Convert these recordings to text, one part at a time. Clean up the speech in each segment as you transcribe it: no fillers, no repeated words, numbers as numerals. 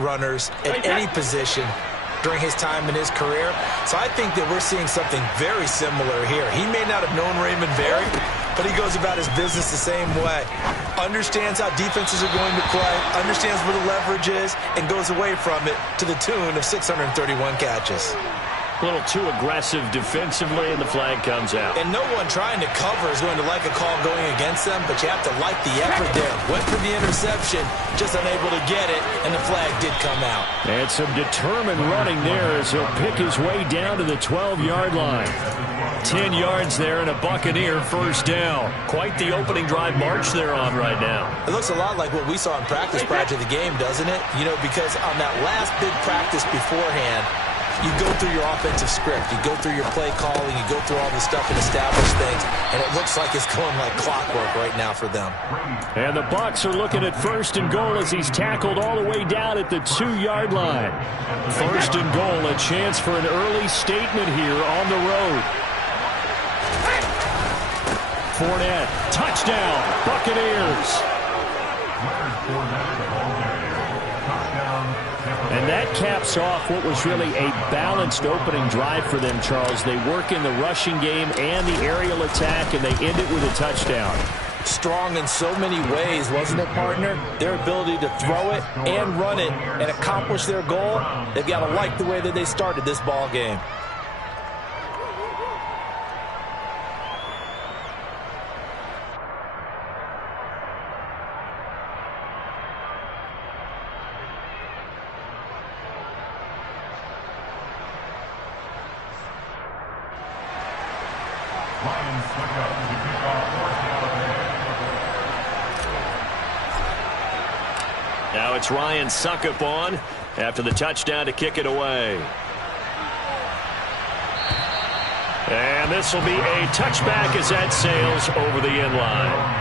runners at any position during his time in his career. So I think that we're seeing something very similar here. He may not have known Raymond Berry, but he goes about his business the same way. Understands how defenses are going to play, understands where the leverage is, and goes away from it to the tune of 631 catches. A little too aggressive defensively, and the flag comes out. And no one trying to cover is going to like a call going against them, but you have to like the effort there. Went for the interception, just unable to get it, and the flag did come out. And some determined running there as he'll pick his way down to the 12-yard line. 10 yards there and a Buccaneer first down. Quite the opening drive march they're on right now. It looks a lot like what we saw in practice prior to the game, doesn't it? You know, because on that last big practice beforehand, you go through your offensive script. You go through your play calling. You go through all the stuff and establish things. And it looks like it's going like clockwork right now for them. And the Bucs are looking at first and goal as he's tackled all the way down at the 2-yard line. First and goal, a chance for an early statement here on the road. Fournette, touchdown, Buccaneers. And that caps off what was really a balanced opening drive for them, Charles. They work in the rushing game and the aerial attack, and they end it with a touchdown. Strong in so many ways, wasn't it, partner? Their ability to throw it and run it and accomplish their goal, they've got to like the way that they started this ball game. Now it's Ryan Suckup on after the touchdown to kick it away. And this will be a touchback as that sails over the end line.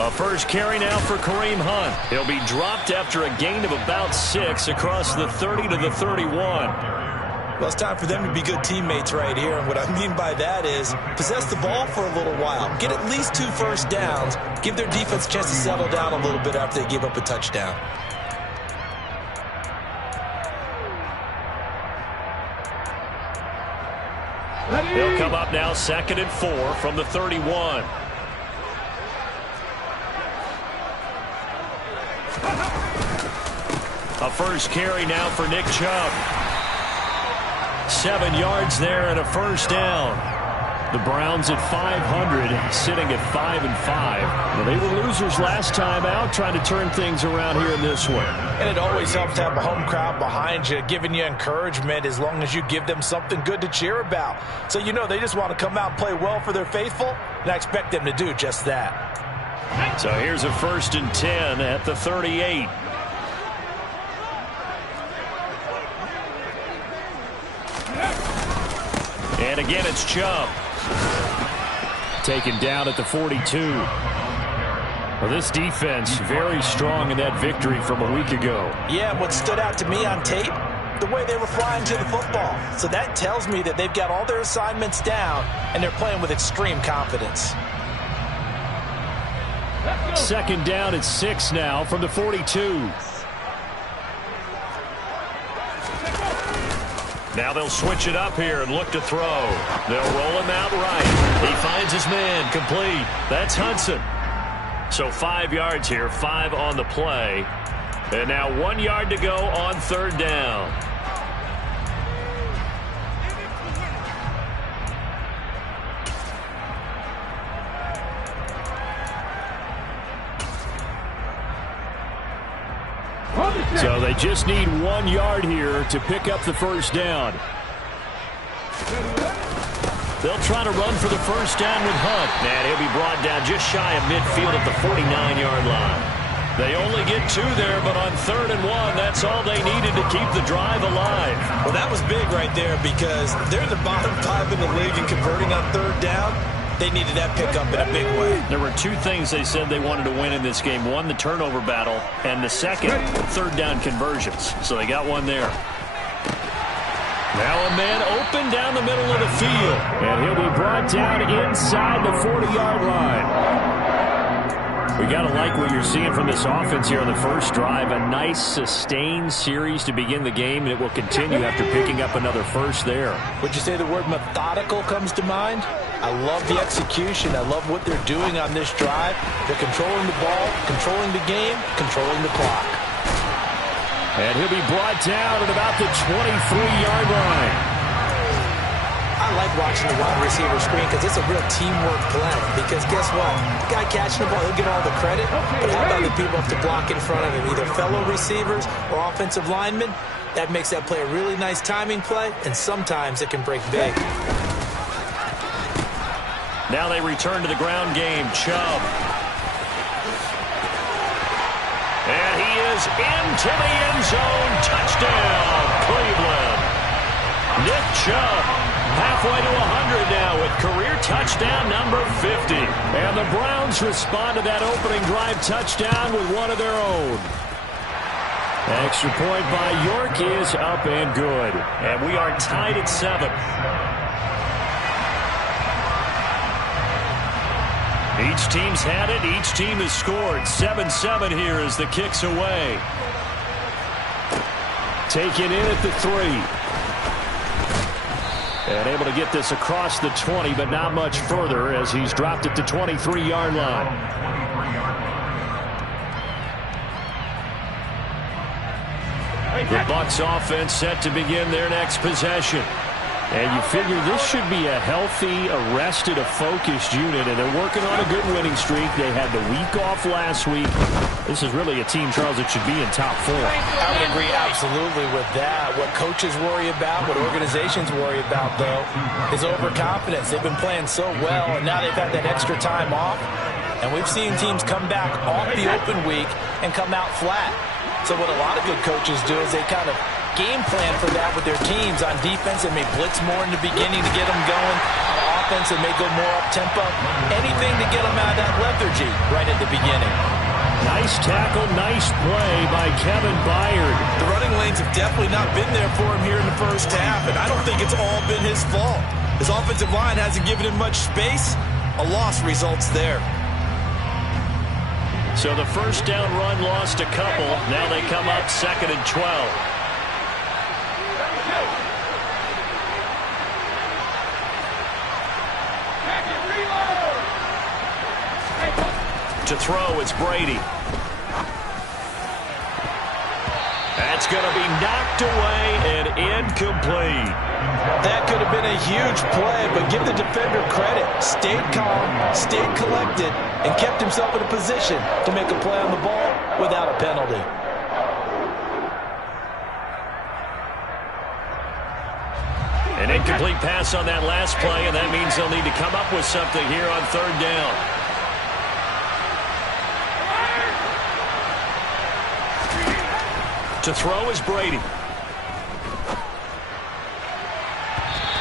A first carry now for Kareem Hunt. He'll be dropped after a gain of about 6 across the 30 to the 31. Well, it's time for them to be good teammates right here. And what I mean by that is possess the ball for a little while. Get at least 2 first downs. Give their defense a chance to settle down a little bit after they give up a touchdown. They'll come up now 2nd and 4 from the 31. A first carry now for Nick Chubb. 7 yards there and a first down. The Browns at 500, sitting at 5-5. Well, they were losers last time out, trying to turn things around here in this one. And it always helps to have a home crowd behind you, giving you encouragement as long as you give them something good to cheer about. So you know they just want to come out and play well for their faithful, and I expect them to do just that. So here's a 1st and 10 at the 38. And again, it's Chubb. Taken down at the 42. Well, this defense very strong in that victory from a week ago. Yeah, what stood out to me on tape, the way they were flying to the football. So that tells me that they've got all their assignments down, and they're playing with extreme confidence. 2nd down at 6 now from the 42. Now they'll switch it up here and look to throw. They'll roll him out right. He finds his man, complete. That's Hudson. So 5 yards here, 5 on the play. And now 1 yard to go on 3rd down. So they just need 1 yard here to pick up the first down. They'll try to run for the first down with Hunt. And he'll be brought down just shy of midfield at the 49-yard line. They only get 2 there, but on 3rd and 1, that's all they needed to keep the drive alive. Well, that was big right there because they're the bottom 5 in the league in converting on 3rd down. They needed that pickup in a big way. There were 2 things they said they wanted to win in this game. One, the turnover battle, and the second, 3rd down conversions. So they got one there. Now a man open down the middle of the field. And he'll be brought down inside the 40-yard line. We got to like what you're seeing from this offense here on the first drive. A nice, sustained series to begin the game, and it will continue after picking up another first there. Would you say the word methodical comes to mind? I love the execution. I love what they're doing on this drive. They're controlling the ball, controlling the game, controlling the clock. And he'll be brought down at about the 23-yard line. I like watching the wide receiver screen because it's a real teamwork play. Because guess what? The guy catching the ball, he'll get all the credit. But how about the people up to block in front of him? Either fellow receivers or offensive linemen. That makes that play a really nice timing play, and sometimes it can break big. Now they return to the ground game. Chubb. And he is into the end zone. Touchdown, Cleveland. Nick Chubb, halfway to 100 now with career touchdown number 50. And the Browns respond to that opening drive touchdown with one of their own. Extra point by York is up and good. And we are tied at 7. Each team's had it. Each team has scored. 7-7 here as the kick's away. Taken in at the 3. And able to get this across the 20, but not much further as he's dropped it to 23-yard line. The Bucs offense set to begin their next possession. And you figure this should be a healthy, arrested, a focused unit, and they're working on a good winning streak. They had the week off last week. This is really a team, Charles, that should be in top 4. I would agree absolutely with that. What coaches worry about, what organizations worry about, though, is overconfidence. They've been playing so well, and now they've had that extra time off. And we've seen teams come back off the open week and come out flat. So what a lot of good coaches do is they kind of game plan for that with their teams. On defense, they may blitz more in the beginning to get them going. On offense, they may go more up-tempo. Anything to get them out of that lethargy right at the beginning. Nice tackle, nice play by Kevin Byard. The running lanes have definitely not been there for him here in the first half, and I don't think it's all been his fault. His offensive line hasn't given him much space. A loss results there. So the first down run lost a couple. Now they come up 2nd and 12. To throw, it's Brady. That's going to be knocked away and incomplete. That could have been a huge play, but give the defender credit. Stayed calm, stayed collected, and kept himself in a position to make a play on the ball without a penalty. An incomplete pass on that last play, and that means they'll need to come up with something here on 3rd down. To throw is Brady.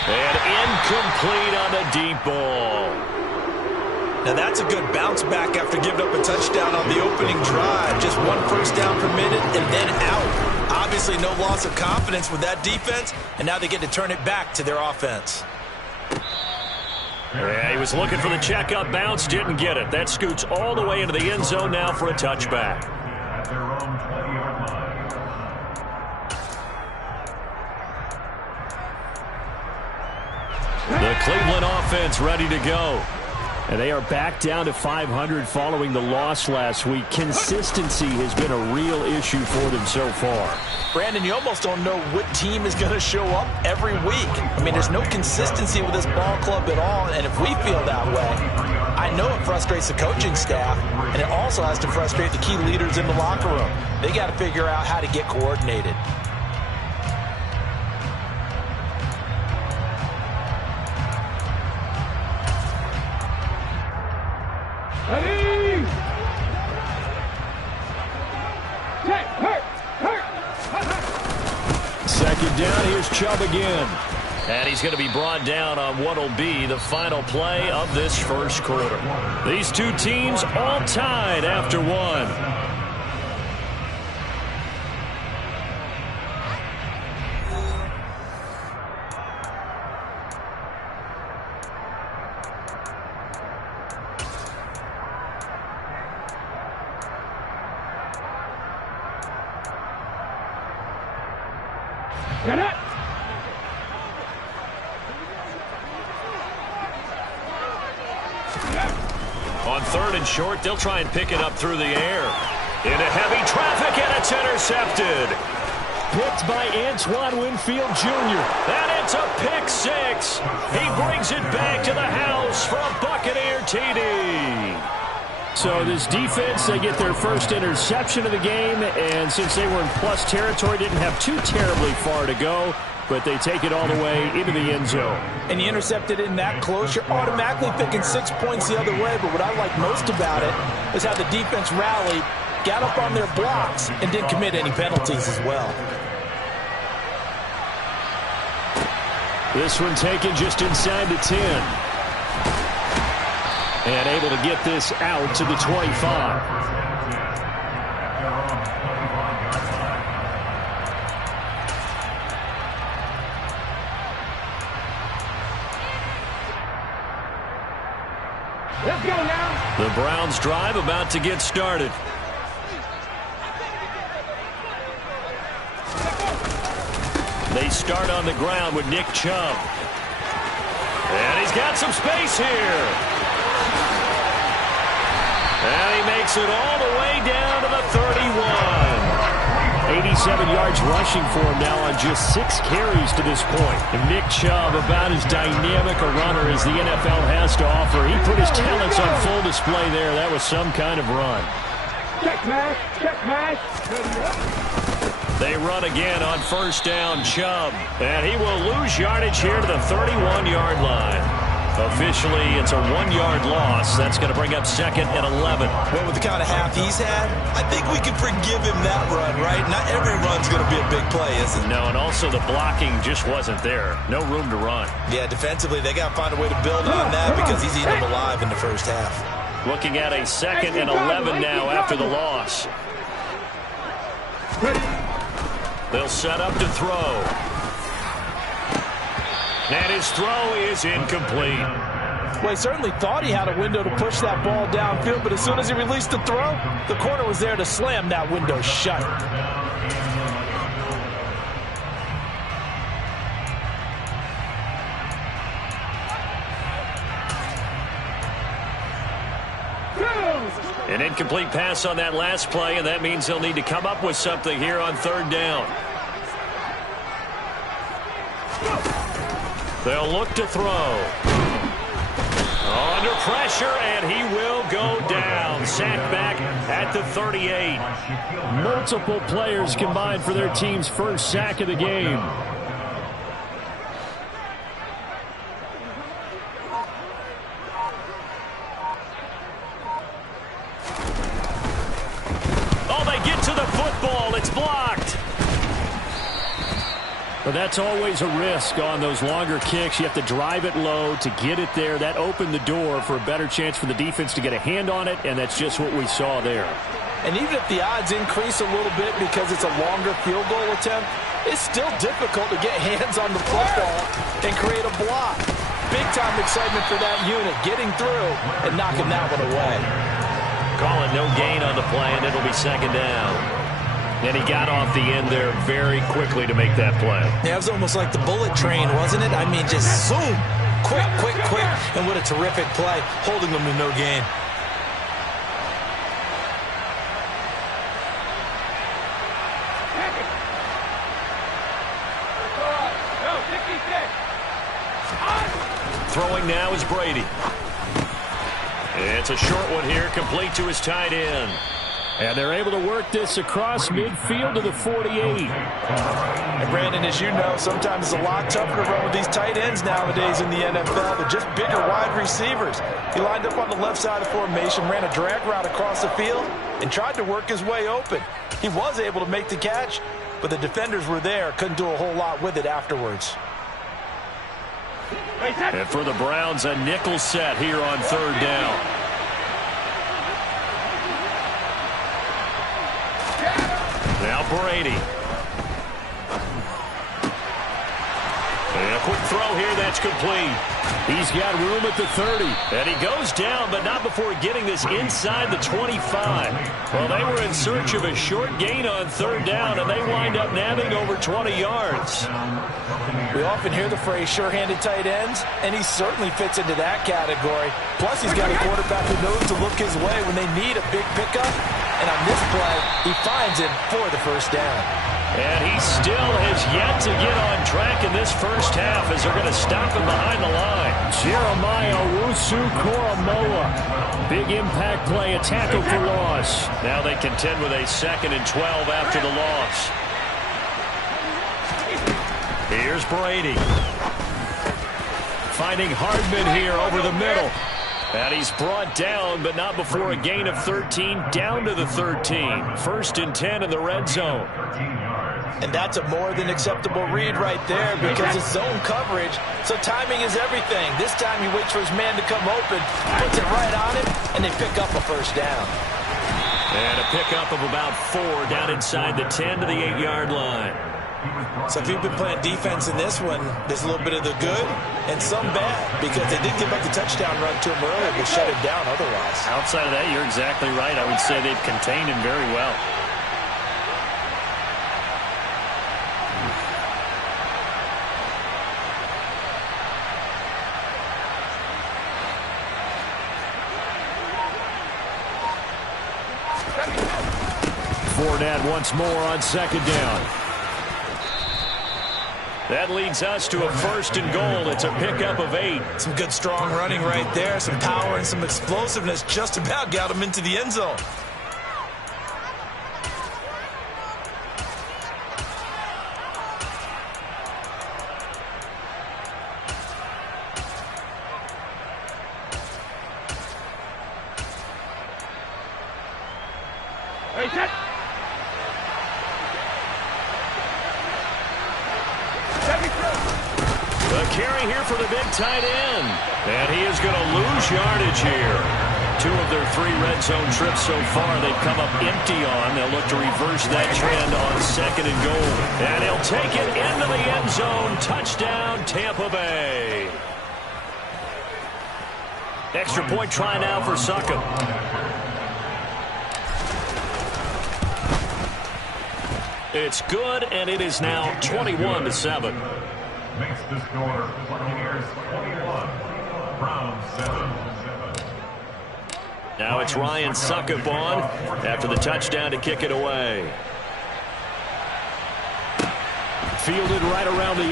And incomplete on the deep ball. Now that's a good bounce back after giving up a touchdown on the opening drive. Just 1 first down permitted and then out. Obviously no loss of confidence with that defense, and now they get to turn it back to their offense. Yeah, he was looking for the checkup bounce, didn't get it. That scoots all the way into the end zone now for a touchback. The Cleveland offense ready to go. And they are back down to 500 following the loss last week. Consistency has been a real issue for them so far. Brandon, you almost don't know what team is going to show up every week. I mean, there's no consistency with this ball club at all, and if we feel that way, I know it frustrates the coaching staff, and it also has to frustrate the key leaders in the locker room. They got to figure out how to get coordinated. Here's Chubb again. And he's going to be brought down on what will be the final play of this first quarter. These two teams all tied after one. On third and short, they'll try and pick it up through the air. Into heavy traffic, and it's intercepted. Picked by Antoine Winfield Jr. And it's a pick six. He brings it back to the house for a Buccaneer TD. So this defense, they get their first interception of the game, and since they were in plus territory, didn't have too terribly far to go, but they take it all the way into the end zone. And you intercepted in that close, you're automatically thinking 6 points the other way, but what I like most about it is how the defense rallied, got up on their blocks, and didn't commit any penalties as well. This one taken just inside the 10. And able to get this out to the 25. Let's go now. The Browns drive about to get started. They start on the ground with Nick Chubb. And he's got some space here. And he makes it all the way down to the 31. 87 yards rushing for him now on just 6 carries to this point. And Nick Chubb, about as dynamic a runner as the NFL has to offer. He put his talents on full display there. That was some kind of run. Check match. They run again on first down, Chubb. And he will lose yardage here to the 31-yard line. Officially, it's a 1-yard loss. That's going to bring up second and 11. Well, with the kind of half he's had, I think we can forgive him that run, right? Not every run's going to be a big play, is it? No, and also the blocking just wasn't there. No room to run. Yeah, defensively, they got to find a way to build on that because he's eating them alive in the first half. Looking at a second and 11 now after the loss. They'll set up to throw. And his throw is incomplete. Well, he certainly thought he had a window to push that ball downfield, but as soon as he released the throw, the corner was there to slam that window shut. An incomplete pass on that last play, and that means they'll need to come up with something here on third down. They'll look to throw. Under pressure, and he will go down. Sacked back at the 38. Multiple players combined for their team's first sack of the game. Oh, they get to the football. It's blocked. But that's always a risk on those longer kicks. You have to drive it low to get it there. That opened the door for a better chance for the defense to get a hand on it, and that's just what we saw there. And even if the odds increase a little bit because it's a longer field goal attempt, it's still difficult to get hands on the football and create a block. Big-time excitement for that unit, getting through and knocking that one away. Calling no gain on the play, and it'll be second down. And he got off the end there very quickly to make that play. Yeah, it was almost like the bullet train, wasn't it? I mean, just zoom. Quick. And what a terrific play, holding them to no gain. Throwing now is Brady. It's a short one here, complete to his tight end. And they're able to work this across midfield to the 48. And Brandon, as you know, sometimes it's a lot tougher to run with these tight ends nowadays in the NFL. They're just bigger wide receivers. He lined up on the left side of the formation, ran a drag route across the field, and tried to work his way open. He was able to make the catch, but the defenders were there, couldn't do a whole lot with it afterwards. And for the Browns, a nickel set here on third down. Now Brady. And a quick throw here, that's complete. He's got room at the 30. And he goes down, but not before getting this inside the 25. Well, they were in search of a short gain on third down, and they wind up nabbing over 20 yards. We often hear the phrase sure-handed tight ends, and he certainly fits into that category. Plus, he's got a quarterback who knows to look his way when they need a big pickup. And on this play, he finds him for the first down. And he still has yet to get on track in this first half as they're going to stop him behind the line. Jeremiah Owusu-Koramoah. Big impact play, a tackle for loss. Now they contend with a 2nd and 12 after the loss. Here's Brady. Finding Hardman here over the middle. And he's brought down, but not before a gain of 13, down to the 13. 1st and 10 in the red zone. And that's a more than acceptable read right there because it's zone coverage, so timing is everything. This time he waits for his man to come open, puts it right on him, and they pick up a first down. And a pickup of about 4 down inside the 10 to the 8-yard line. So if you've been playing defense in this one, there's a little bit of the good and some bad because they did give up the touchdown run to him earlier but shut him down otherwise. Outside of that, you're exactly right. I would say they've contained him very well. Fournette once more on 2nd down. That leads us to a 1st and goal. It's a pickup of 8. Some good strong running right there. Some power and some explosiveness just about got him into the end zone. Tight end. And he is going to lose yardage here. 2 of their 3 red zone trips so far they've come up empty on. They'll look to reverse that trend on 2nd and goal. And he'll take it into the end zone. Touchdown, Tampa Bay. Extra point try now for Succop. It's good, and it is now 21-7. Makes the score Buccaneers 21, Browns 7. Now it's Ryan Succop on after the touchdown to kick it away. Fielded right around the 8.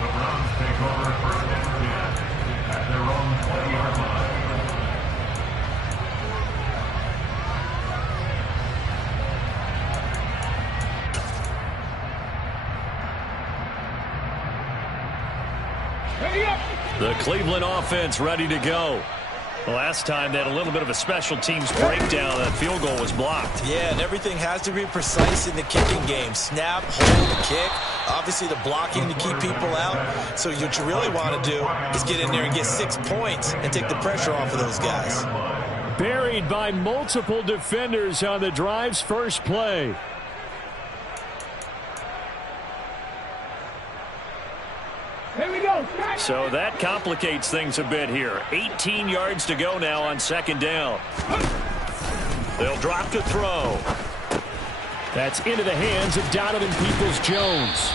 The Browns take over 1st and 10 at their own 20-yard line. The Cleveland offense ready to go. Last time they had a little bit of a special teams breakdown. That field goal was blocked. Yeah, and everything has to be precise in the kicking game. Snap, hold, kick. Obviously the blocking to keep people out. So what you really want to do is get in there and get 6 points and take the pressure off of those guys. Buried by multiple defenders on the drive's first play. So that complicates things a bit here. 18 yards to go now on 2nd down. They'll drop to throw. That's into the hands of Donovan Peoples-Jones.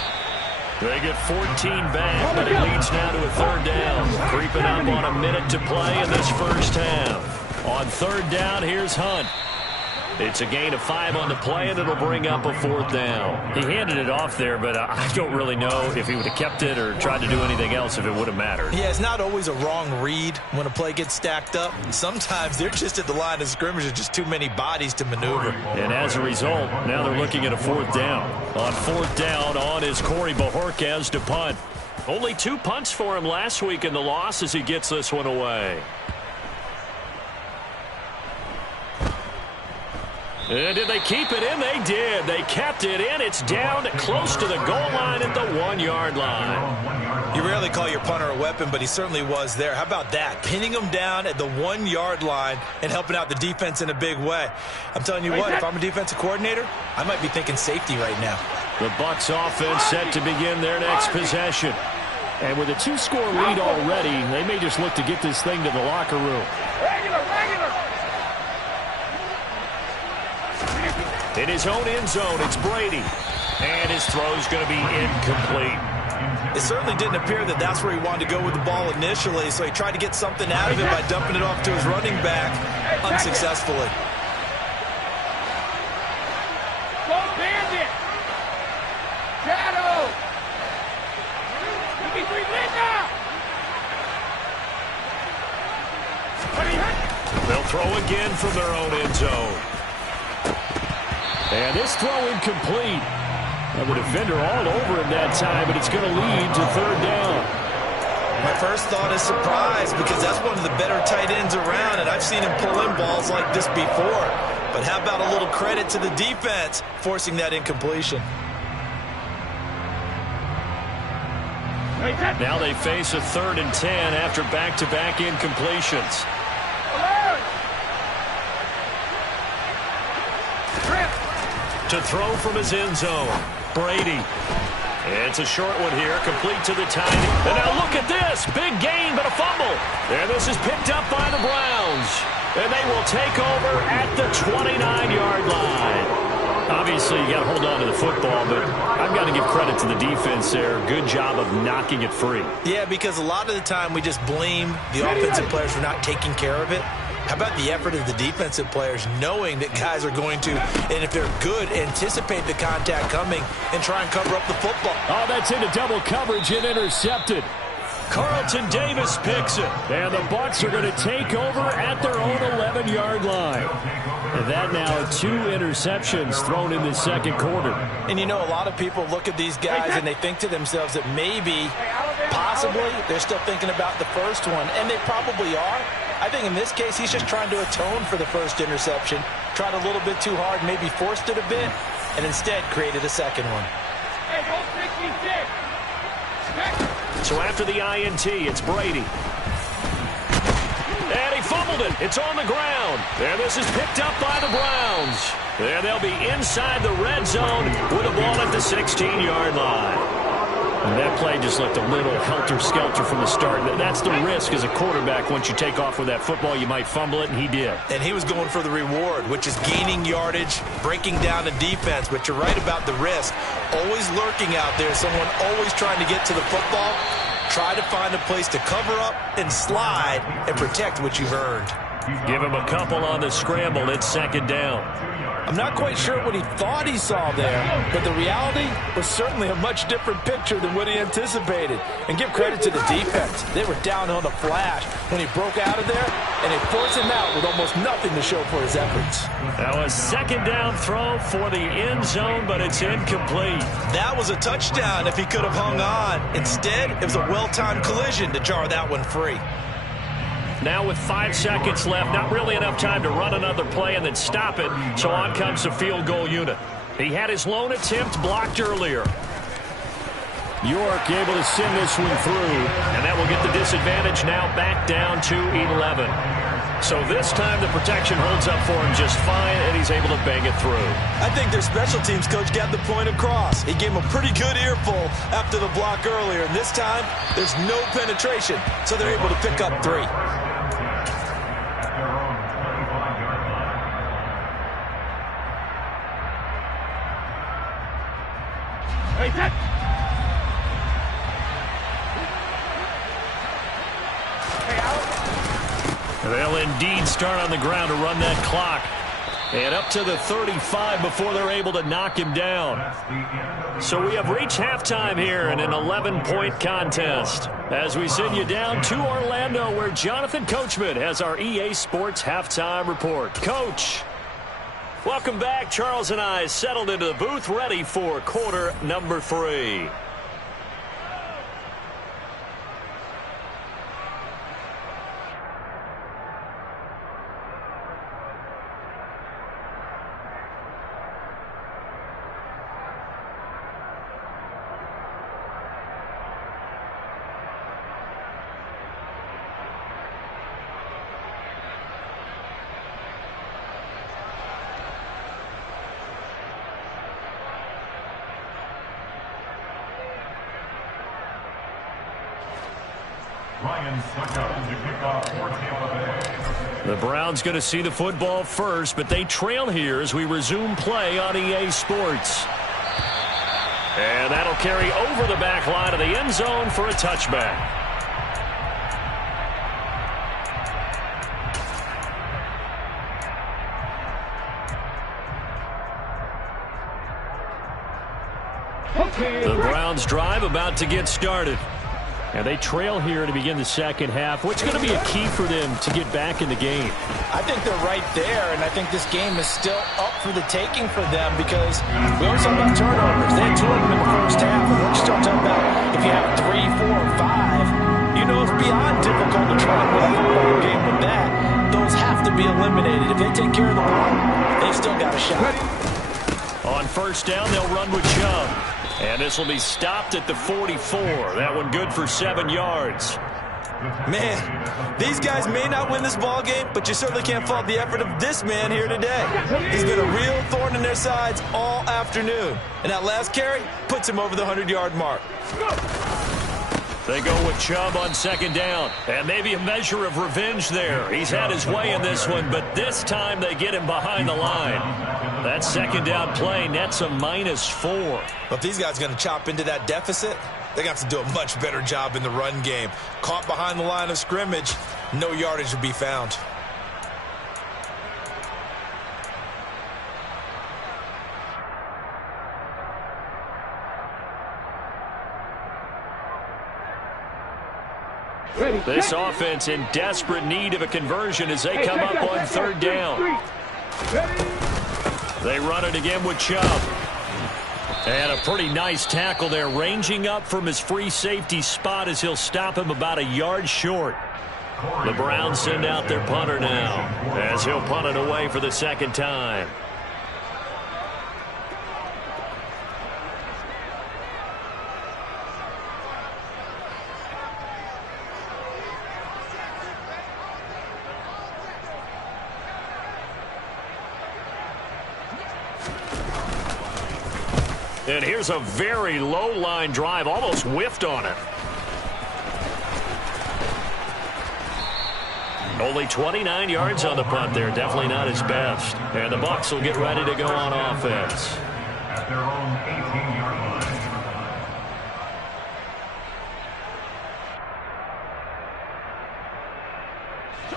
They get 14 back, but it leads now to a 3rd down. Creeping up on a minute to play in this first half. On 3rd down, here's Hunt. It's a gain of 5 on the play, and it'll bring up a 4th down. He handed it off there, but I don't really know if he would have kept it or tried to do anything else if it would have mattered. Yeah, it's not always a wrong read when a play gets stacked up. Sometimes they're just at the line of scrimmage. There's just too many bodies to maneuver. And as a result, now they're looking at a 4th down. On 4th down, on is Corey Bojorquez to punt. Only 2 punts for him last week in the loss as he gets this one away. And did they keep it in? They did. They kept it in. It's down close to the goal line at the 1-yard line. You rarely call your punter a weapon, but he certainly was there. How about that? Pinning him down at the 1-yard line and helping out the defense in a big way. I'm telling you what, if I'm a defensive coordinator, I might be thinking safety right now. The Bucs offense set to begin their next possession. And with a 2-score lead already, they may just look to get this thing to the locker room. In his own end zone, it's Brady. And his throw's going to be incomplete. It certainly didn't appear that that's where he wanted to go with the ball initially, so he tried to get something out of it by dumping it off to his running back unsuccessfully. Go Bandit! Shadow! They'll throw again from their own end zone. And this throw incomplete. And the defender all over him that time, but it's going to lead to third down. My first thought is surprise, because that's one of the better tight ends around, and I've seen him pull in balls like this before. But how about a little credit to the defense forcing that incompletion? Now they face a 3rd and 10 after back-to-back incompletions. To throw from his end zone, Brady. It's a short one here, complete to the tight end. And now look at this, big gain, but a fumble. And this is picked up by the Browns. And they will take over at the 29-yard line. Obviously, you got to hold on to the football, but I've got to give credit to the defense there. Good job of knocking it free. Yeah, because a lot of the time we just blame the offensive players for not taking care of it. How about the effort of the defensive players knowing that guys are going to, and if they're good, anticipate the contact coming and try and cover up the football? Oh, that's into double coverage and intercepted. Carlton Davis picks it. And the Bucs are going to take over at their own 11-yard line. And that now 2 interceptions thrown in the second quarter. And you know, a lot of people look at these guys and they think to themselves that maybe, possibly, they're still thinking about the first one. And they probably are. I think in this case, he's just trying to atone for the first interception. Tried a little bit too hard, maybe forced it a bit, and instead created a second one. So after the INT, it's Brady. And he fumbled it. It's on the ground. And this is picked up by the Browns. And they'll be inside the red zone with a ball at the 16-yard line. And that play just looked a little helter-skelter from the start. That's the risk as a quarterback. Once you take off with that football, you might fumble it, and he did. And he was going for the reward, which is gaining yardage, breaking down the defense. But you're right about the risk. Always lurking out there, someone always trying to get to the football. Try to find a place to cover up and slide and protect what you've earned. Give him a couple on the scramble. It's second down. I'm not quite sure what he thought he saw there, but the reality was certainly a much different picture than what he anticipated. And give credit to the defense. They were down on the flash when he broke out of there, and they forced him out with almost nothing to show for his efforts. Now a second down throw for the end zone, but it's incomplete. That was a touchdown if he could have hung on. Instead, it was a well-timed collision to jar that one free. Now with 5 seconds left, not really enough time to run another play and then stop it, so on comes the field goal unit. He had his lone attempt blocked earlier. York able to send this one through, and that will get the disadvantage now back down to 11. So this time the protection holds up for him just fine, and he's able to bang it through. I think their special teams coach got the point across. He gave him a pretty good earful after the block earlier, and this time there's no penetration, so they're able to pick up 3. They'll indeed start on the ground to run that clock. And up to the 35 before they're able to knock him down. So we have reached halftime here in an 11-point contest. As we send you down to Orlando, where Jonathan Coachman has our EA Sports Halftime Report. Coach, welcome back. Charles and I settled into the booth, ready for quarter number 3. Ryan stuck up to kick off for Tampa Bay. The Browns going to see the football first, but they trail here as we resume play on EA Sports. And that'll carry over the back line of the end zone for a touchback. The Browns drive about to get started. And they trail here to begin the second half. What's going to be a key for them to get back in the game? I think they're right there, and I think this game is still up for the taking for them because we always talk about turnovers. They had 2 of them in the first half, and we're still talking about if you have 3, 4, or 5, you know it's beyond difficult to try and win a football game with that. Those have to be eliminated. If they take care of the ball, they've still got a shot. On first down, they'll run with Chubb. And this will be stopped at the 44. That one good for 7 yards. Man, these guys may not win this ball game, but you certainly can't fault the effort of this man here today. He's been a real thorn in their sides all afternoon. And that last carry puts him over the 100-yard mark. They go with Chubb on second down. And maybe a measure of revenge there. He's had his way in this one, but this time they get him behind the line. That second down play nets a -4. But if these guys are going to chop into that deficit, they're going to have to do a much better job in the run game. Caught behind the line of scrimmage, no yardage will be found. This offense in desperate need of a conversion as they come up on third down. They run it again with Chubb. And a pretty nice tackle there, ranging up from his free safety spot as he'll stop him about a yard short. The Browns send out their punter now as he'll punt it away for the second time. And here's a very low-line drive, almost whiffed on it. Only 29 yards on the punt there, definitely not his best. And the Bucs will get ready to go on offense. At their own 18-yard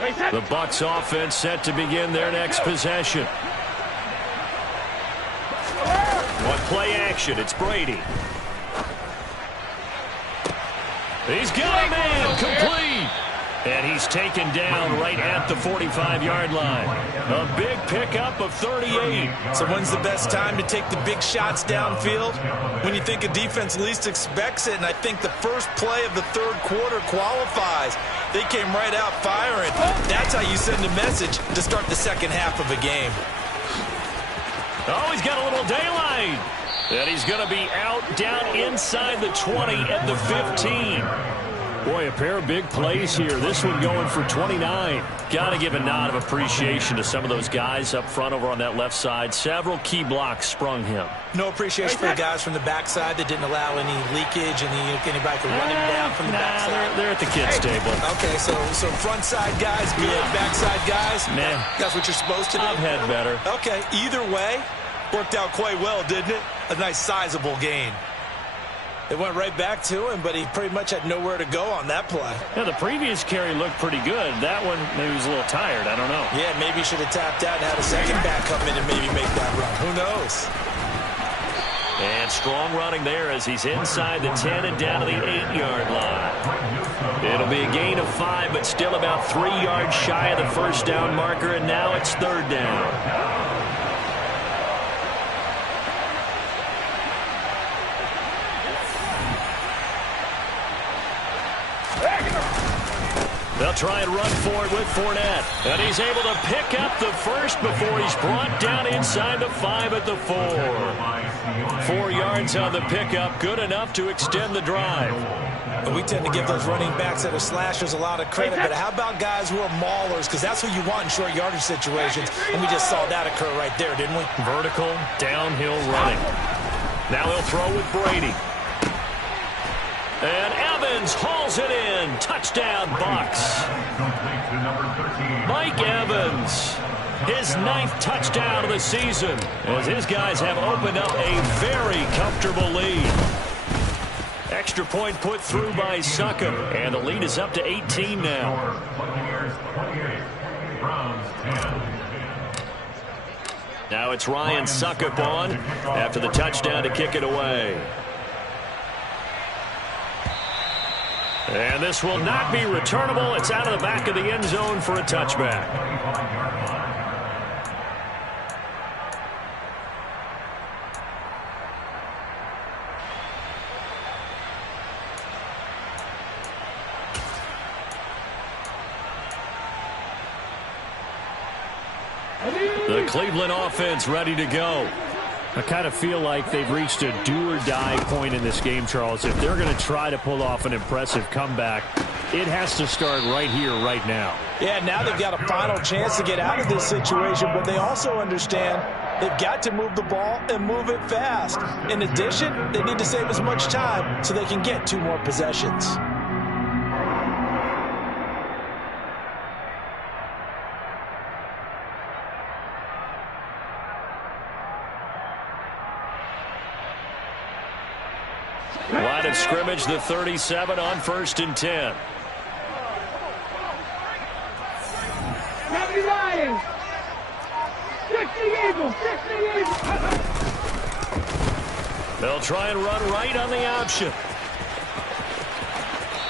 line. The Bucs offense set to begin their next possession. On play action, it's Brady. He's got a man, complete. And he's taken down right at the 45-yard line. A big pickup of 38. So when's the best time to take the big shots downfield? When you think a defense least expects it, and I think the first play of the third quarter qualifies. They came right out firing. That's how you send a message to start the second half of a game. Oh, he's got a little daylight. And he's going to be out down inside the 20 at the 15. Boy, a pair of big plays here. This one going for 29. Got to give a nod of appreciation to some of those guys up front over on that left side. Several key blocks sprung him. No appreciation for the guys from the backside that didn't allow any leakage and anybody could run him down from the backside. They're at the kids' table. Okay, so front side guys good, backside guys, man, that's what you're supposed to do? I've had better. Okay, either way, worked out quite well, didn't it? A nice sizable gain. It went right back to him, but he pretty much had nowhere to go on that play. Yeah, the previous carry looked pretty good. That one, maybe he was a little tired. I don't know. Yeah, maybe he should have tapped out and had a second back come in and maybe make that run. Who knows? And strong running there as he's inside the 10 and down to the 8-yard line. It'll be a gain of 5, but still about 3 yards shy of the first down marker, and now it's third down. They'll try and run for it with Fournette. And he's able to pick up the first before he's brought down inside the 5 at the 4. 4 yards on the pickup, good enough to extend the drive. And we tend to give those running backs that are slashers a lot of credit, but how about guys who are maulers? Because that's who you want in short yardage situations, and we just saw that occur right there, didn't we? Vertical, downhill running. Now he'll throw with Brady. And Evans Evans hauls it in. Touchdown, Bucks. Mike Evans, his 9th touchdown of the season, as his guys have opened up a very comfortable lead. Extra point put through by Succop, and the lead is up to 18 now. Now it's Ryan Succop on after the touchdown to kick it away. And this will not be returnable. It's out of the back of the end zone for a touchback. The Cleveland offense ready to go. I kind of feel like they've reached a do-or-die point in this game, Charles. If they're going to try to pull off an impressive comeback, it has to start right here, right now. Yeah, now they've got a final chance to get out of this situation, but they also understand they've got to move the ball and move it fast. In addition, they need to save as much time so they can get 2 more possessions. Line of scrimmage, the 37 on 1st and 10. They'll try and run right on the option.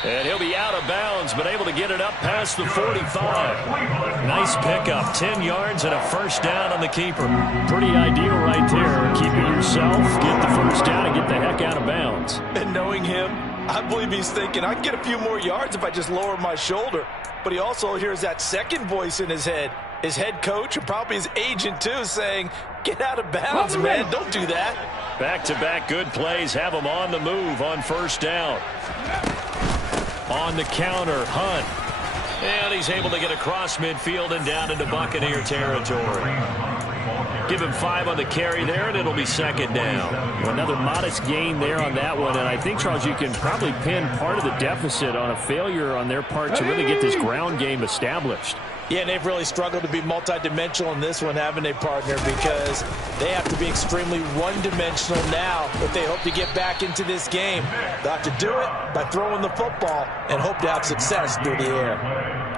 And he'll be out of bounds, but able to get it up past the 45. Nice pickup, 10 yards and a first down on the keeper. Pretty ideal right there. Keep it yourself, get the first down, and get the heck out of bounds. And knowing him, I believe he's thinking, I can get a few more yards if I just lower my shoulder. But he also hears that second voice in his head. His head coach, and probably his agent too, saying, get out of bounds, man. Don't do that. Back-to-back good plays have him on the move on first down. On the counter, Hunt. And he's able to get across midfield and down into Buccaneer territory. Give him 5 on the carry there, and it'll be second down. Another modest gain there on that one, and I think, Charles, you can probably pin part of the deficit on a failure on their part to really get this ground game established. Yeah, and they've really struggled to be multidimensional in this one, haven't they, partner? Because they have to be extremely one-dimensional now if they hope to get back into this game. They'll have to do it by throwing the football and hope to have success through the air.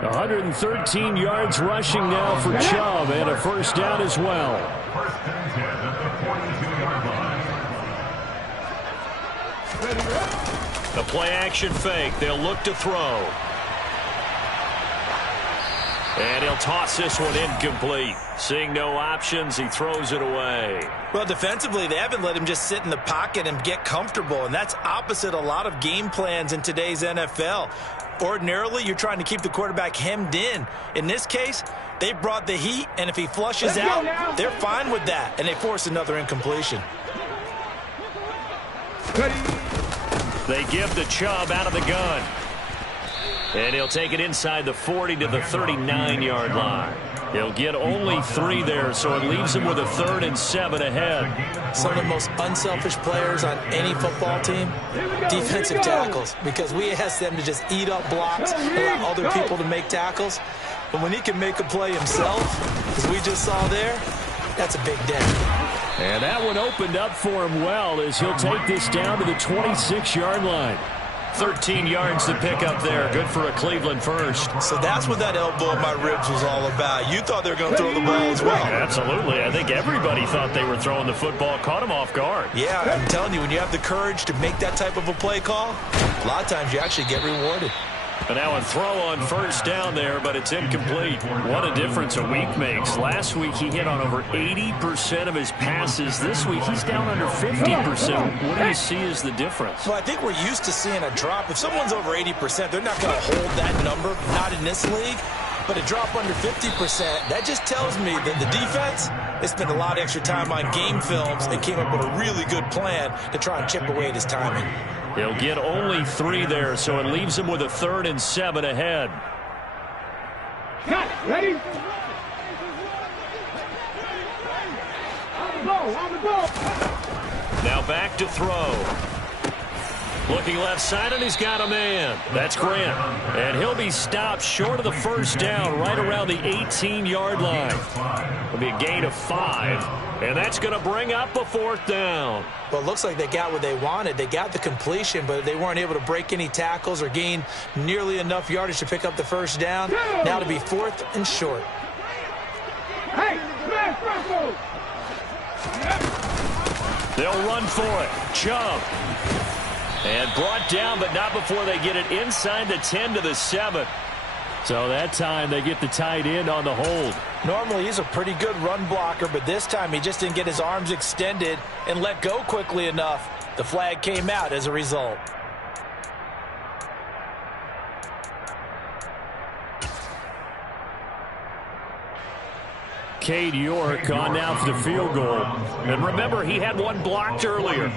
113 yards rushing now for Chubb, and a first down as well. The play-action fake. They'll look to throw. And he'll toss this one incomplete. Seeing no options, he throws it away. Well, defensively, they haven't let him just sit in the pocket and get comfortable, and that's opposite a lot of game plans in today's NFL. Ordinarily, you're trying to keep the quarterback hemmed in. In this case, they brought the heat, and if he flushes out, they're fine with that, and they force another incompletion. They give the Chubb out of the gun. And he'll take it inside the 40 to the 39-yard line. He'll get only 3 there, so it leaves him with a 3rd and 7 ahead. Some of the most unselfish players on any football team, defensive tackles, because we ask them to just eat up blocks, allow other people to make tackles. But when he can make a play himself, as we just saw there, that's a big day. And that one opened up for him well as he'll take this down to the 26-yard line. 13 yards to pick up there. Good for a Cleveland first. So that's what that elbow in my ribs was all about. You thought they were going to throw the ball as well. Absolutely. I think everybody thought they were throwing the football. Caught him off guard. Yeah, I'm telling you, when you have the courage to make that type of a play call, a lot of times you actually get rewarded. But now a throw on first down there, but it's incomplete. What a difference a week makes. Last week he hit on over 80% of his passes. This week he's down under 50%. What do you see as the difference? Well, I think we're used to seeing a drop. If someone's over 80%, they're not going to hold that number, not in this league. But a drop under 50%, that just tells me that the defense, they spent a lot of extra time on game films and came up with a really good plan to try and chip away at his timing. He'll get only 3 there, so it leaves him with a 3rd and 7 ahead. Ready? On the go. Now back to throw. Looking left side, and he's got a man. That's Grant. And he'll be stopped short of the first down right around the 18-yard line. It'll be a gain of 5, and that's going to bring up a 4th down. Well, it looks like they got what they wanted. They got the completion, but they weren't able to break any tackles or gain nearly enough yardage to pick up the first down. Now to be 4th and short. Hey, smash Russell! They'll run for it. Chubb. And brought down, but not before they get it inside the 10 to the 7. So that time they get the tight end on the hold. Normally he's a pretty good run blocker, but this time he just didn't get his arms extended and let go quickly enough. The flag came out as a result. Cade York on now for the field goal. And remember, he had one blocked earlier.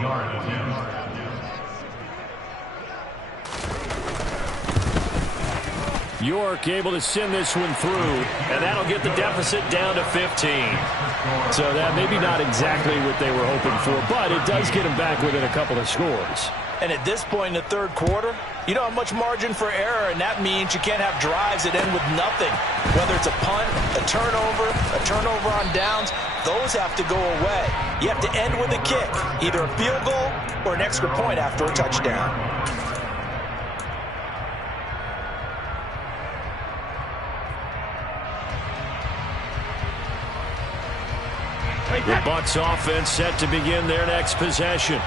York able to send this one through, and that'll get the deficit down to 15. So that maybe not exactly what they were hoping for, but it does get them back within a couple of scores. And at this point in the third quarter, you don't have much margin for error, and that means you can't have drives that end with nothing. Whether it's a punt, a turnover on downs, those have to go away. You have to end with a kick, either a field goal or an extra point after a touchdown. The Bucs offense set to begin their next possession.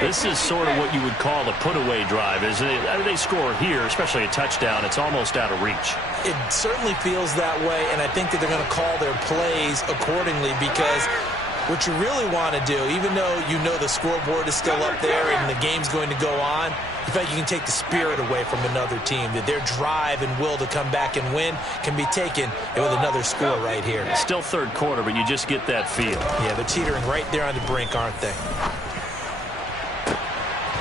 This is sort of what you would call a put-away drive, isn't it? They score here, especially a touchdown. It's almost out of reach. It certainly feels that way, and I think that they're going to call their plays accordingly, because what you really want to do, even though you know the scoreboard is still up there and the game's going to go on, in fact, you can take the spirit away from another team, that their drive and will to come back and win can be taken with another score right here. Still third quarter, but you just get that feel. Yeah, they're teetering right there on the brink, aren't they?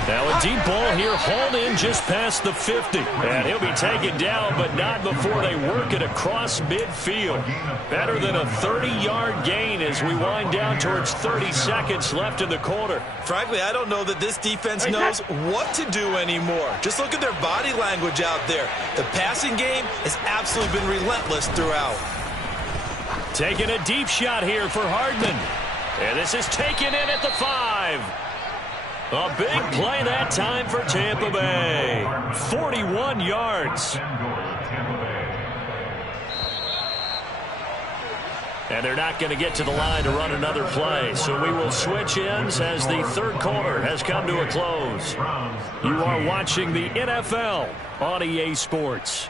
Now a deep ball here, hauled in just past the 50. And he'll be taken down, but not before they work it across midfield. Better than a 30-yard gain as we wind down towards 30 seconds left in the quarter. Frankly, I don't know that this defense knows what to do anymore. Just look at their body language out there. The passing game has absolutely been relentless throughout. Taking a deep shot here for Hardman. And this is taken in at the 5. A big play that time for Tampa Bay. 41 yards. And they're not going to get to the line to run another play. So we will switch ends as the third quarter has come to a close. You are watching the NFL on EA Sports.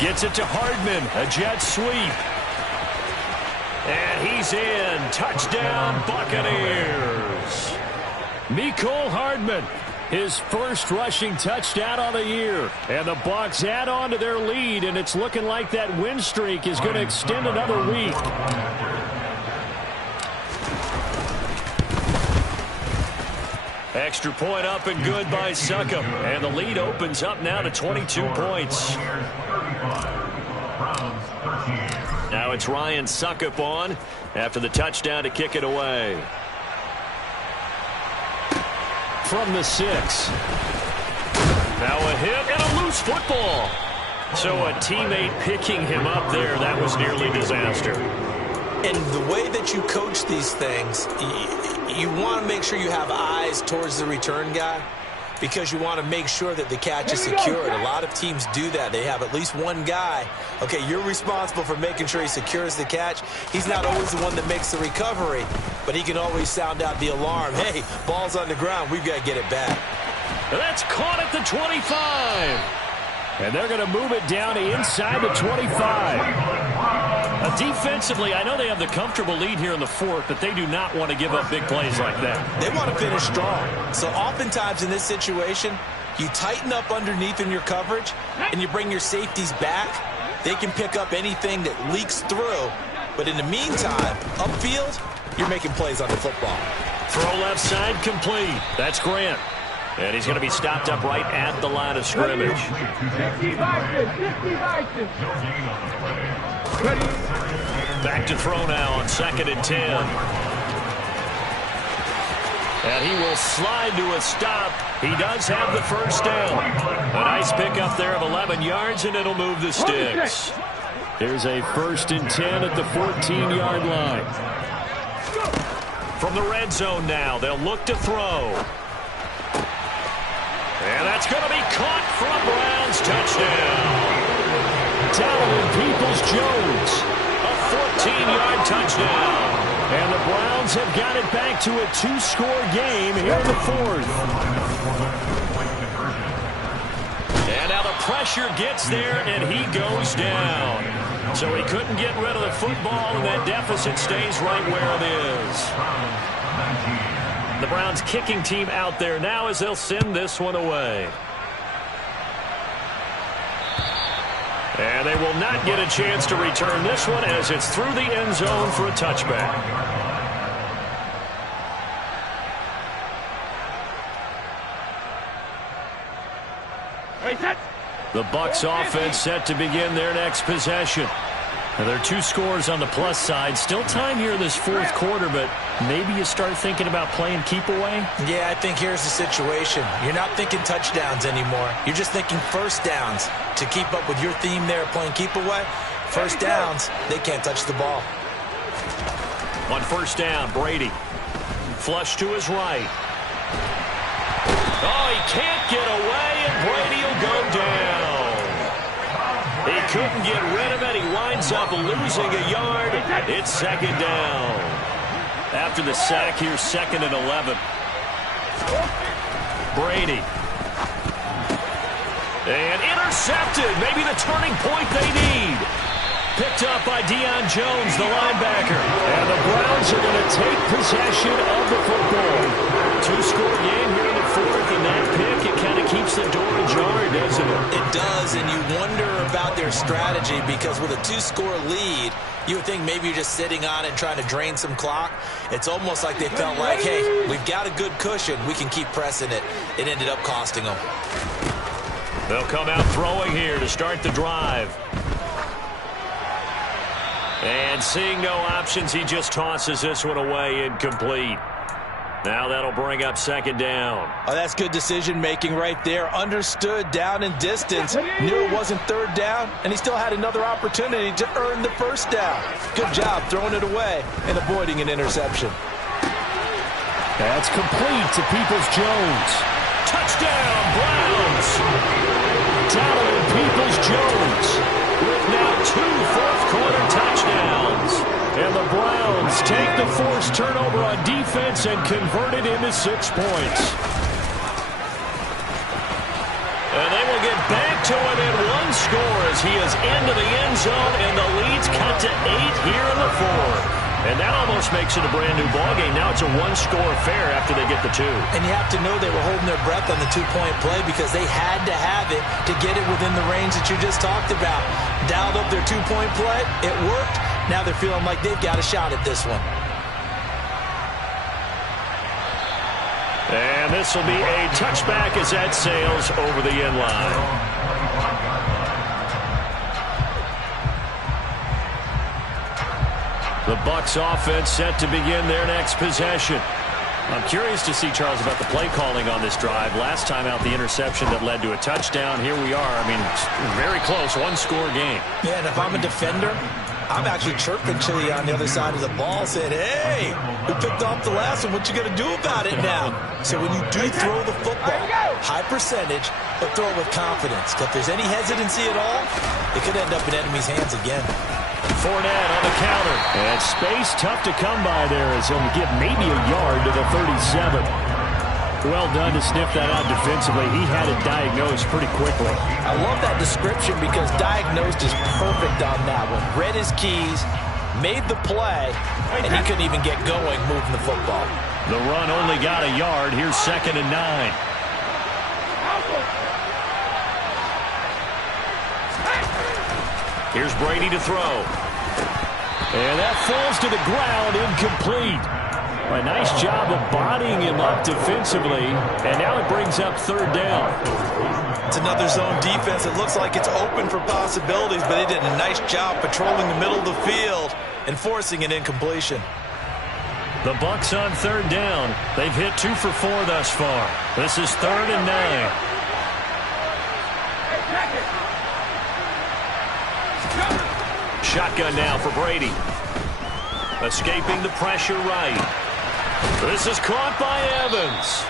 Gets it to Hardman, a jet sweep. And he's in. Touchdown, Buccaneers. Mecole Hardman, his first rushing touchdown on the year. And the Bucs add on to their lead, and it's looking like that win streak is going to extend another week. Extra point up and good by Succop. And the lead opens up now to 22 points. Now it's Ryan Succop on after the touchdown to kick it away. From the 6. Now a hit and a loose football. So a teammate picking him up there, that was nearly disaster. And the way that you coach these things, you want to make sure you have eyes towards the return guy because you want to make sure that the catch is secured. A lot of teams do that. They have at least one guy. Okay, you're responsible for making sure he secures the catch. He's not always the one that makes the recovery, but he can always sound out the alarm. Hey, ball's on the ground. We've got to get it back. That's caught at the 25. And they're going to move it down to inside the 25. Defensively, I know they have the comfortable lead here in the fourth, but they do not want to give up big plays like that. They want to finish strong. So oftentimes in this situation, you tighten up underneath in your coverage, and you bring your safeties back. They can pick up anything that leaks through. But in the meantime, upfield, you're making plays on the football. Throw left side complete. That's Grant. And he's going to be stopped up right at the line of scrimmage. Back to throw now on 2nd and 10. And he will slide to a stop. He does have the first down. A nice pickup there of 11 yards, and it'll move the sticks. Here's a 1st and 10 at the 14-yard line. From the red zone now, they'll look to throw. And that's going to be caught for a Browns touchdown. Donovan Peoples-Jones, a 14-yard touchdown. And the Browns have got it back to a 2-score game here in the fourth. And now the pressure gets there, and he goes down. So he couldn't get rid of the football, and that deficit stays right where it is. The Browns kicking team out there now as they'll send this one away. And they will not get a chance to return this one as it's through the end zone for a touchback. The Bucs offense set to begin their next possession. Now, there are 2 scores on the plus side. Still time here in this fourth quarter, but maybe you start thinking about playing keep away? Yeah, I think here's the situation. You're not thinking touchdowns anymore. You're just thinking first downs. To keep up with your theme there, playing keep away, first downs, they can't touch the ball. On 1st down, Brady. Flush to his right. Oh, he can't get away, and Brady will go down. He couldn't get rid of it. He winds up losing a yard. It's 2nd down. After the sack, here's 2nd and 11. Brady. And intercepted. Maybe the turning point they need. Picked up by Deion Jones, the linebacker. And the Browns are going to take possession of the football. 2-score game here in the fourth, and that pick, it kind of keeps the door ajar, doesn't it? It does, and you wonder about their strategy because with a 2-score lead, you would think maybe you're just sitting on it trying to drain some clock. It's almost like they felt like, hey, we've got a good cushion. We can keep pressing it. It ended up costing them. They'll come out throwing here to start the drive. And seeing no options, he just tosses this one away incomplete. Now that'll bring up 2nd down. Oh, that's good decision-making right there. Understood down and distance. Knew it wasn't 3rd down, and he still had another opportunity to earn the 1st down. Good job throwing it away and avoiding an interception. That's complete to Peoples-Jones. Touchdown, Browns! Donovan Peoples-Jones with now 2 fourth-quarter touchdowns. And the Browns take the forced turnover on defense and convert it into 6 points. And they will get back to within 1 score as he is into the end zone, and the lead's cut to 8 here in the fourth. And that almost makes it a brand-new ballgame. Now it's a 1-score affair after they get the 2. And you have to know they were holding their breath on the 2-point play because they had to have it to get it within the range that you just talked about. Dialed up their 2-point play. It worked. Now they're feeling like they've got a shot at this one. And this will be a touchback as that sails over the end line. The Bucs offense set to begin their next possession. I'm curious to see, Charles, about the play calling on this drive. Last time out, the interception that led to a touchdown. Here we are. I mean, very close, 1-score game. Yeah, and if I'm a defender, I'm actually chirping Chili on the other side of the ball, saying, hey, we picked off the last one. What you going to do about it now? So when you do throw the football, high percentage, but throw it with confidence. If there's any hesitancy at all, it could end up in enemy's hands again. Fournette on the counter. And space tough to come by there as he'll give maybe a yard to the 37. Well done to sniff that out defensively. He had it diagnosed pretty quickly. I love that description because diagnosed is perfect on that one. Read his keys, made the play, and he couldn't even get going moving the football. The run only got a yard. Here's 2nd and 9. Here's Brady to throw. And that falls to the ground, incomplete. A nice job of bodying him up defensively, and now it brings up 3rd down. It's another zone defense. It looks like it's open for possibilities, but they did a nice job patrolling the middle of the field and forcing an incompletion. The Bucs on 3rd down. They've hit 2 for 4 thus far. This is 3rd and 9. Shotgun now for Brady. Escaping the pressure right. This is caught by Evans.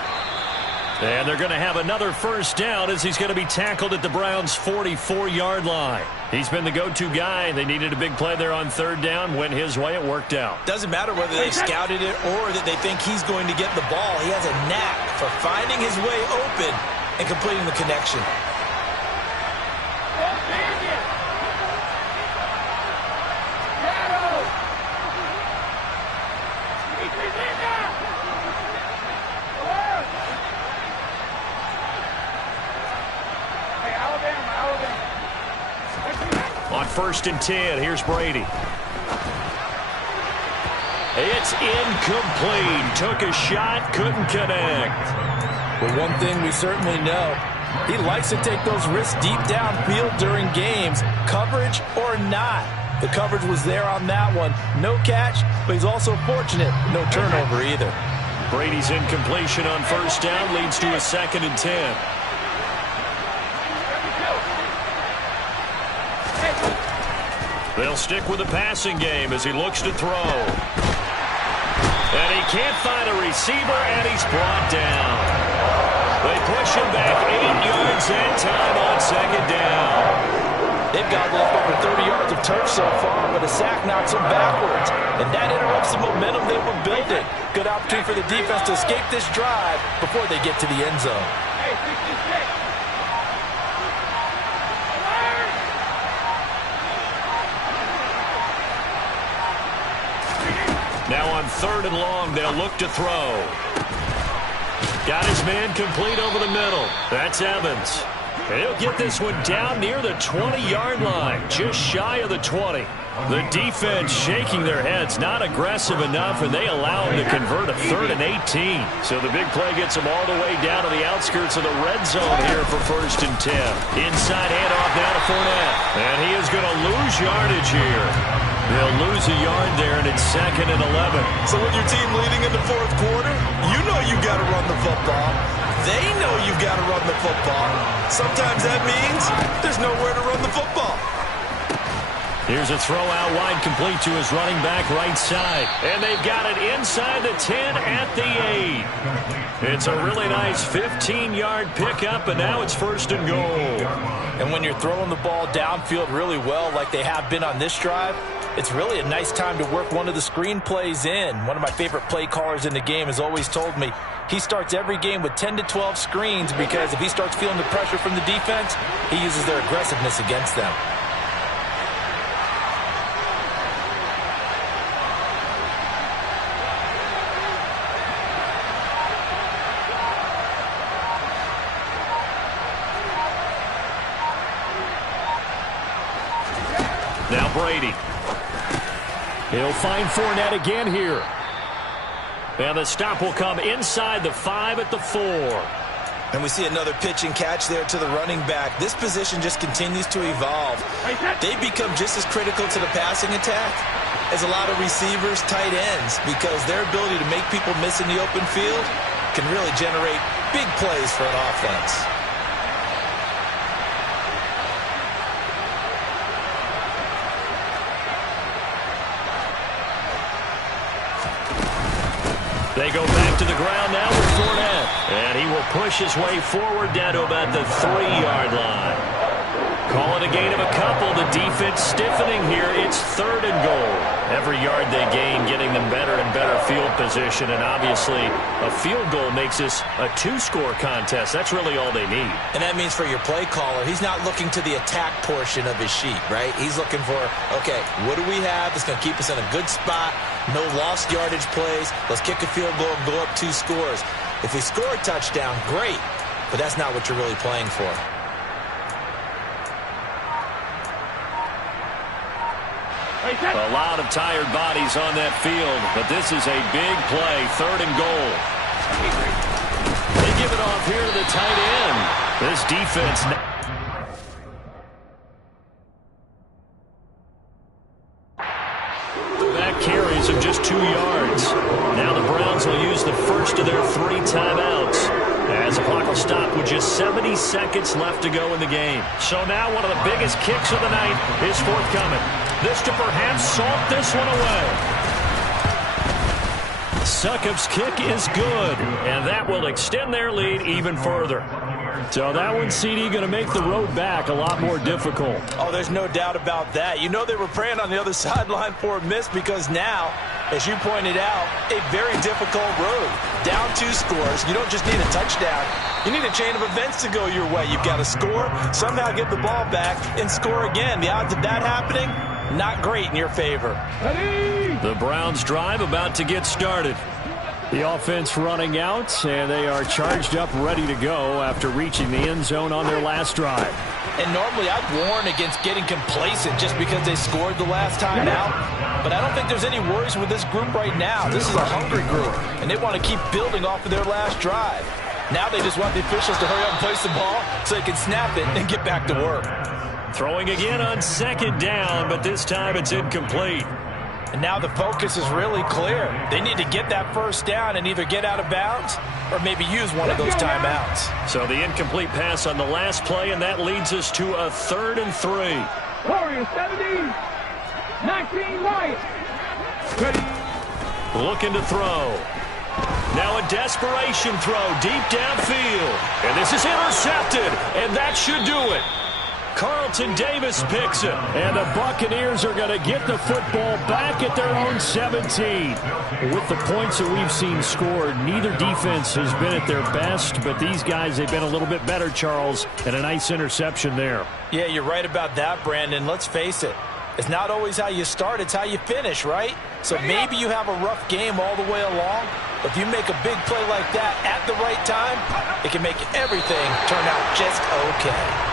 And they're going to have another 1st down as he's going to be tackled at the Browns' 44-yard line. He's been the go-to guy. They needed a big play there on 3rd down. Went his way. It worked out. Doesn't matter whether they scouted it or that they think he's going to get the ball. He has a knack for finding his way open and completing the connection. On 1st and 10, here's Brady. It's incomplete. Took a shot, couldn't connect. Well, one thing we certainly know, he likes to take those risks deep downfield during games, coverage or not. The coverage was there on that one. No catch, but he's also fortunate. No turnover either. Brady's incompletion on 1st down leads to a 2nd and 10. They'll stick with the passing game as he looks to throw. And he can't find a receiver, and he's brought down. They push him back 8 yards and time on 2nd down. They've got over 30 yards of turf so far, but a sack knocks them backwards. And that interrupts the momentum they were building. Good opportunity for the defense to escape this drive before they get to the end zone. Now on 3rd and long, they'll look to throw. Got his man complete over the middle. That's Evans. And he'll get this one down near the 20-yard line, just shy of the 20. The defense shaking their heads, not aggressive enough, and they allow him to convert a 3rd and 18. So the big play gets them all the way down to the outskirts of the red zone here for 1st and 10. Inside handoff now to Fournette. And he is going to lose yardage here. They'll lose a yard there, and it's 2nd and 11. So with your team leading in the 4th quarter, you know you've got to run the football. They know you've got to run the football. Sometimes that means there's nowhere to run the football. Here's a throw out wide, complete to his running back right side. And they've got it inside the 10 at the 8. It's a really nice 15-yard pickup, and now it's 1st and goal. And when you're throwing the ball downfield really well like they have been on this drive, it's really a nice time to work one of the screen plays in. One of my favorite play callers in the game has always told me he starts every game with 10 to 12 screens because if he starts feeling the pressure from the defense, he uses their aggressiveness against them. Now Brady. He'll find Fournette again here. And the stop will come inside the 5 at the 4. And we see another pitch and catch there to the running back. This position just continues to evolve. They become just as critical to the passing attack as a lot of receivers, tight ends, because their ability to make people miss in the open field can really generate big plays for an offense. They go back to the ground now with Fournette. And he will push his way forward down to about the 3-yard line. Call it a gain of a couple. The defense stiffening here. It's 3rd and goal. Every yard they gain getting them better and better field position. And obviously, a field goal makes this a 2-score contest. That's really all they need. And that means for your play caller, he's not looking to the attack portion of his sheet, right? He's looking for, okay, what do we have that's going to keep us in a good spot? No lost yardage plays. Let's kick a field goal and go up 2 scores. If we score a touchdown, great. But that's not what you're really playing for. A lot of tired bodies on that field, but this is a big play, 3rd and goal. They give it off here to the tight end. This defense... That carries him just 2 yards. Now the Browns will use the first of their 3 timeouts, as the clock will stop with just 70 seconds left to go in the game. So now one of the biggest kicks of the night is forthcoming. This to perhaps salt this one away. Succop's kick is good, and that will extend their lead even further. So that one, CD, going to make the road back a lot more difficult. Oh, there's no doubt about that. You know they were praying on the other sideline for a miss because now, as you pointed out, a very difficult road. Down 2 scores. You don't just need a touchdown. You need a chain of events to go your way. You've got to score, somehow get the ball back, and score again. The odds of that happening, not great in your favor. The Browns drive about to get started. The offense running out, and they are charged up, ready to go after reaching the end zone on their last drive. And normally I'd warn against getting complacent just because they scored the last time out. But I don't think there's any worries with this group right now. This is a hungry group, and they want to keep building off of their last drive. Now they just want the officials to hurry up and place the ball so they can snap it and get back to work. Throwing again on 2nd down, but this time it's incomplete. And now the focus is really clear. They need to get that 1st down and either get out of bounds or maybe use one of those timeouts. So the incomplete pass on the last play, and that leads us to a 3rd and 3. Warriors 70, 19 right. Ready. Looking to throw. Now a desperation throw deep downfield. And this is intercepted, and that should do it. Carlton Davis picks it, and the Buccaneers are going to get the football back at their own 17. With the points that we've seen scored, neither defense has been at their best, but these guys, they've been a little bit better, Charles, and a nice interception there. Yeah, you're right about that, Brandon. Let's face it. It's not always how you start, it's how you finish, right? So maybe you have a rough game all the way along, but if you make a big play like that at the right time, it can make everything turn out just okay.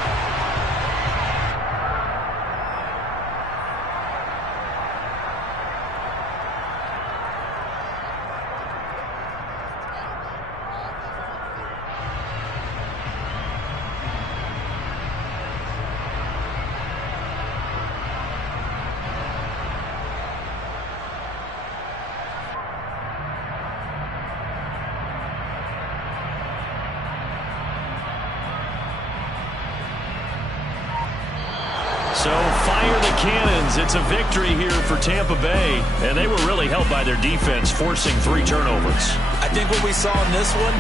So fire the cannons. It's a victory here for Tampa Bay, and they were really helped by their defense, forcing 3 turnovers. I think what we saw in this one,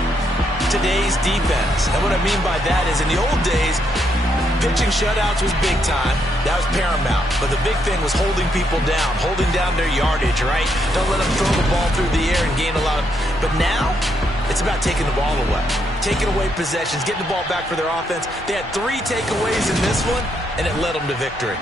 today's defense. And what I mean by that is in the old days, pitching shutouts was big time. That was paramount. But the big thing was holding people down, holding down their yardage, right? Don't let them throw the ball through the air and gain a lot of... But now, it's about taking the ball away. Taking away possessions, getting the ball back for their offense. They had 3 takeaways in this one, and it led them to victory.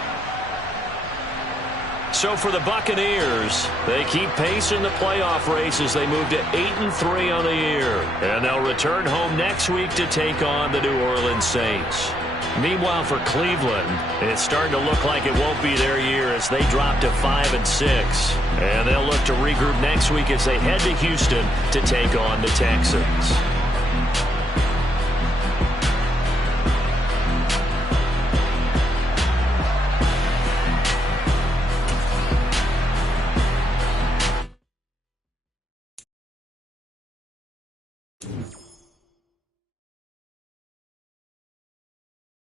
So for the Buccaneers, they keep pace in the playoff race as they move to 8-3 on the year. And they'll return home next week to take on the New Orleans Saints. Meanwhile, for Cleveland, it's starting to look like it won't be their year as they drop to 5-6. And they'll look to regroup next week as they head to Houston to take on the Texans.